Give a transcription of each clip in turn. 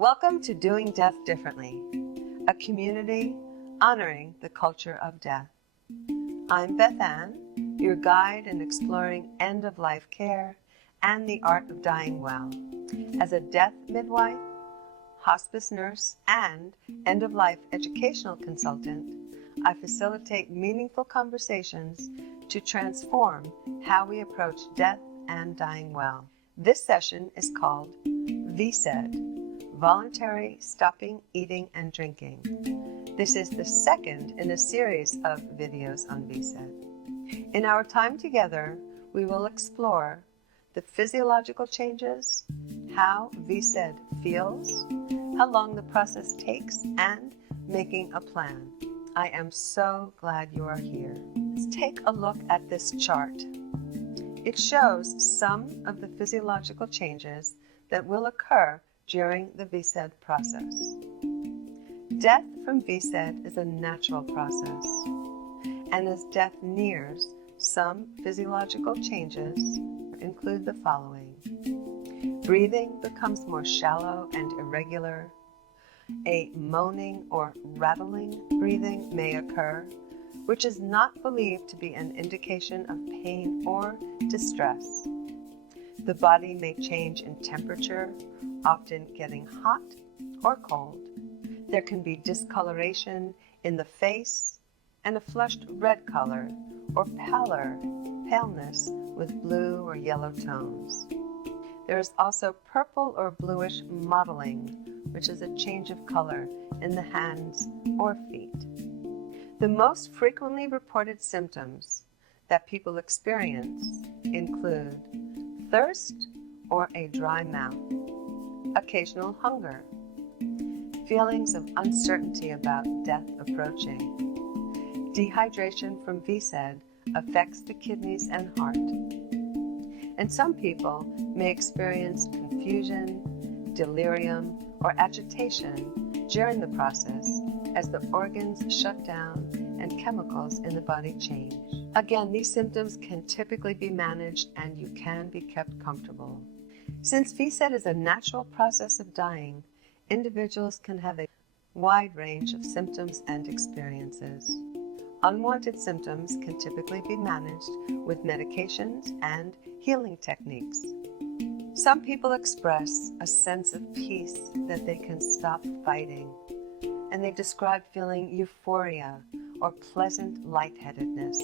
Welcome to Doing Death Differently, a community honoring the culture of death. I'm Bethann, your guide in exploring end-of-life care and the art of dying well. As a death midwife, hospice nurse, and end-of-life educational consultant, I facilitate meaningful conversations to transform how we approach death and dying well. This session is called VSED, Voluntary Stopping Eating and Drinking. This is the second in a series of videos on VSED. In our time together, we will explore the physiological changes, how VSED feels, how long the process takes, and making a plan. I am so glad you are here. Let's take a look at this chart. It shows some of the physiological changes that will occur during the VSED process. Death from VSED is a natural process, and as death nears, some physiological changes include the following. Breathing becomes more shallow and irregular. A moaning or rattling breathing may occur, which is not believed to be an indication of pain or distress. The body may change in temperature, often getting hot or cold. There can be discoloration in the face and a flushed red color or paleness with blue or yellow tones. There is also purple or bluish mottling, which is a change of color in the hands or feet. The most frequently reported symptoms that people experience include thirst or a dry mouth, occasional hunger, feelings of uncertainty about death approaching. Dehydration from VSED affects the kidneys and heart. And some people may experience confusion, delirium, or agitation during the process as the organs shut down and chemicals in the body change. Again, these symptoms can typically be managed and you can be kept comfortable. Since VSED is a natural process of dying, individuals can have a wide range of symptoms and experiences. Unwanted symptoms can typically be managed with medications and healing techniques. Some people express a sense of peace that they can stop fighting, and they describe feeling euphoria or pleasant lightheadedness.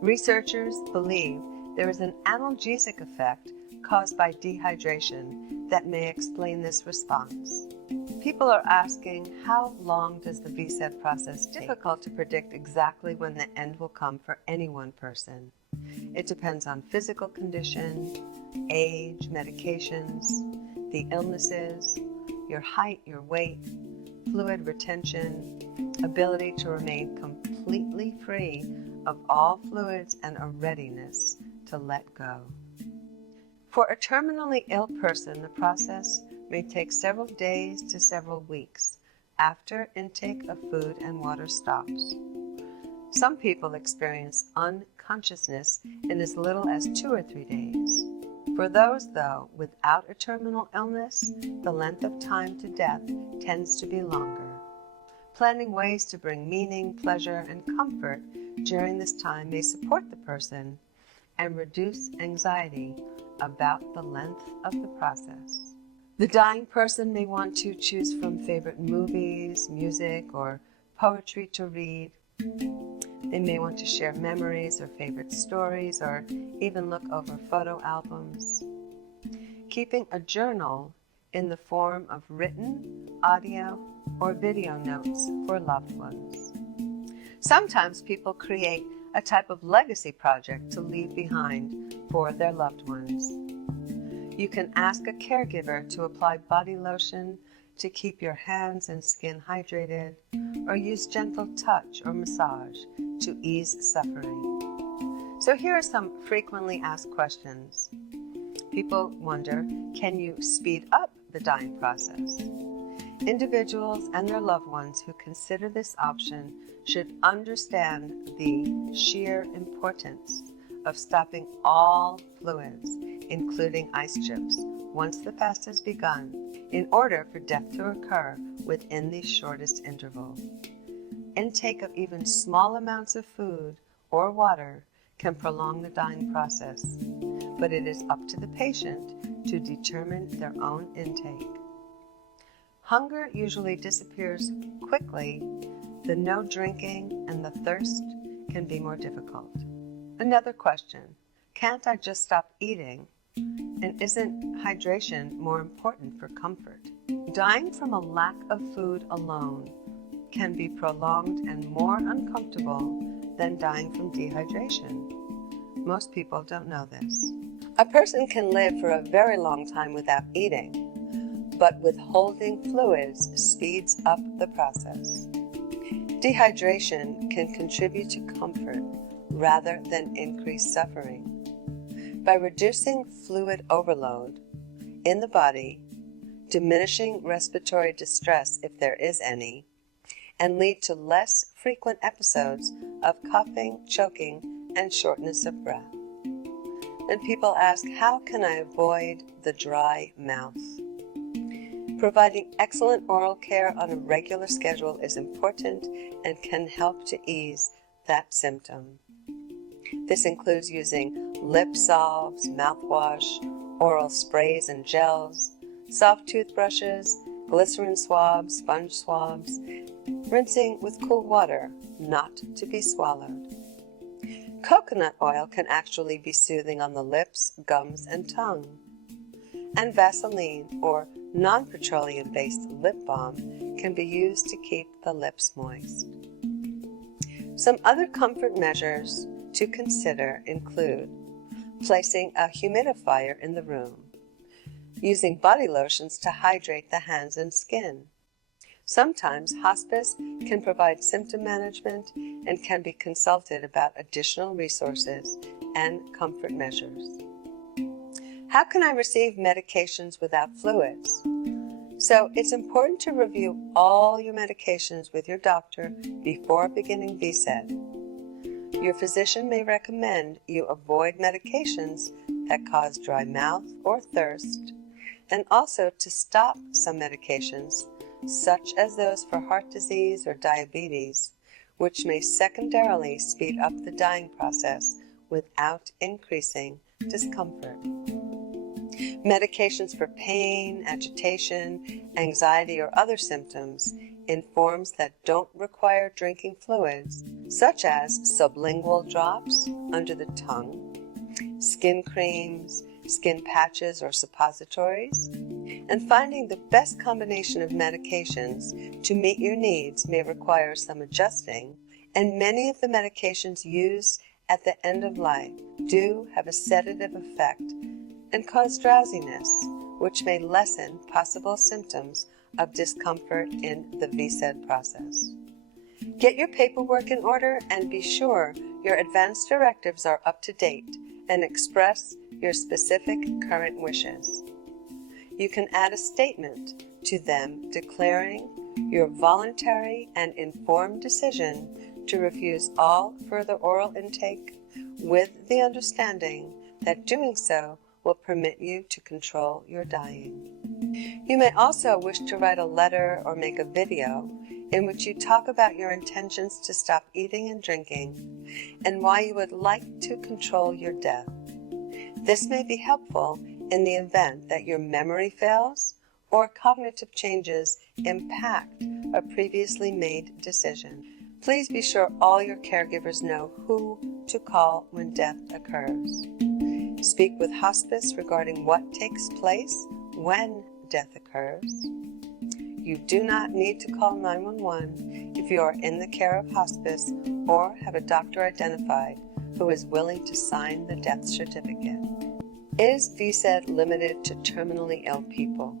Researchers believe there is an analgesic effect caused by dehydration that may explain this response. People are asking, how long does the VSED process take? It's difficult to predict exactly when the end will come for any one person. It depends on physical condition, age, medications, the illnesses, your height, your weight, fluid retention, ability to remain completely free of all fluids, and a readiness to let go. For a terminally ill person, the process may take several days to several weeks after intake of food and water stops. Some people experience unconsciousness in as little as 2 or 3 days. For those, though, without a terminal illness, the length of time to death tends to be longer. Planning ways to bring meaning, pleasure, and comfort during this time may support the person and reduce anxiety about the length of the process. The dying person may want to choose from favorite movies, music, or poetry to read. They may want to share memories or favorite stories, or even look over photo albums. Keeping a journal in the form of written, audio, or video notes for loved ones. Sometimes people create a type of legacy project to leave behind for their loved ones. You can ask a caregiver to apply body lotion to keep your hands and skin hydrated, or use gentle touch or massage to ease suffering. So here are some frequently asked questions. People wonder, can you speed up the dying process? Individuals and their loved ones who consider this option should understand the sheer importance of stopping all fluids, including ice chips, once the fast has begun, in order for death to occur within the shortest interval. Intake of even small amounts of food or water can prolong the dying process, but it is up to the patient to determine their own intake. Hunger usually disappears quickly. The no drinking and the thirst can be more difficult. Another question, can't I just stop eating? And isn't hydration more important for comfort? Dying from a lack of food alone can be prolonged and more uncomfortable than dying from dehydration. Most people don't know this. A person can live for a very long time without eating, but withholding fluids speeds up the process. Dehydration can contribute to comfort rather than increase suffering. By reducing fluid overload in the body, diminishing respiratory distress if there is any, and lead to less frequent episodes of coughing, choking, and shortness of breath. And people ask, how can I avoid the dry mouth? Providing excellent oral care on a regular schedule is important and can help to ease that symptom. This includes using lip salves, mouthwash, oral sprays and gels, soft toothbrushes, glycerin swabs, sponge swabs, rinsing with cool water, not to be swallowed. Coconut oil can actually be soothing on the lips, gums, and tongue. And Vaseline, or non-petroleum-based lip balm, can be used to keep the lips moist. Some other comfort measures to consider include placing a humidifier in the room, using body lotions to hydrate the hands and skin. Sometimes hospice can provide symptom management and can be consulted about additional resources and comfort measures. How can I receive medications without fluids? So it's important to review all your medications with your doctor before beginning VSED. Your physician may recommend you avoid medications that cause dry mouth or thirst, and also to stop some medications, such as those for heart disease or diabetes, which may secondarily speed up the dying process without increasing discomfort. Medications for pain, agitation, anxiety, or other symptoms in forms that don't require drinking fluids, such as sublingual drops under the tongue, skin creams, skin patches, or suppositories. And finding the best combination of medications to meet your needs may require some adjusting, and many of the medications used at the end of life do have a sedative effect and cause drowsiness, which may lessen possible symptoms of discomfort in the VSED process. Get your paperwork in order and be sure your advance directives are up to date and express your specific current wishes. You can add a statement to them declaring your voluntary and informed decision to refuse all further oral intake, with the understanding that doing so will permit you to control your dying. You may also wish to write a letter or make a video in which you talk about your intentions to stop eating and drinking and why you would like to control your death. This may be helpful in the event that your memory fails or cognitive changes impact a previously made decision. Please be sure all your caregivers know who to call when death occurs. Speak with hospice regarding what takes place when death occurs. You do not need to call 911 if you are in the care of hospice or have a doctor identified who is willing to sign the death certificate. Is VSED limited to terminally ill people?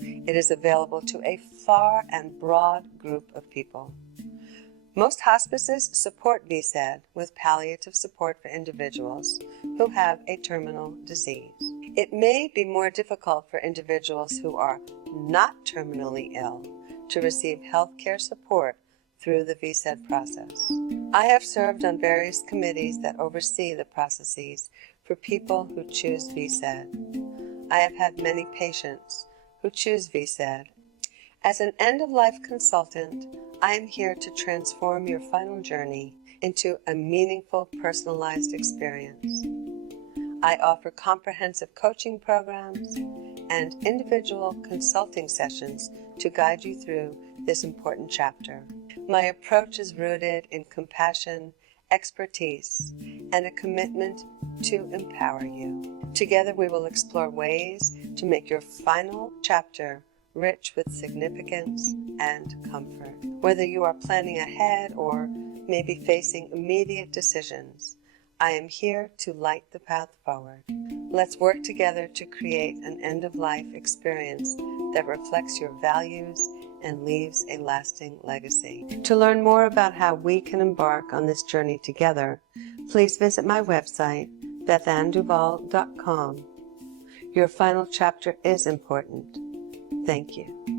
It is available to a far and broad group of people. Most hospices support VSED with palliative support for individuals who have a terminal disease. It may be more difficult for individuals who are not terminally ill to receive healthcare support through the VSED process. I have served on various committees that oversee the processes for people who choose VSED. I have had many patients who choose VSED. As an end-of-life consultant, I am here to transform your final journey into a meaningful, personalized experience. I offer comprehensive coaching programs and individual consulting sessions to guide you through this important chapter. My approach is rooted in compassion, expertise, and a commitment to empower you. Together we will explore ways to make your final chapter rich with significance and comfort. Whether you are planning ahead or maybe facing immediate decisions, I am here to light the path forward. Let's work together to create an end-of-life experience that reflects your values and leaves a lasting legacy. To learn more about how we can embark on this journey together, please visit my website, BethannDuval.com. Your final chapter is important. Thank you.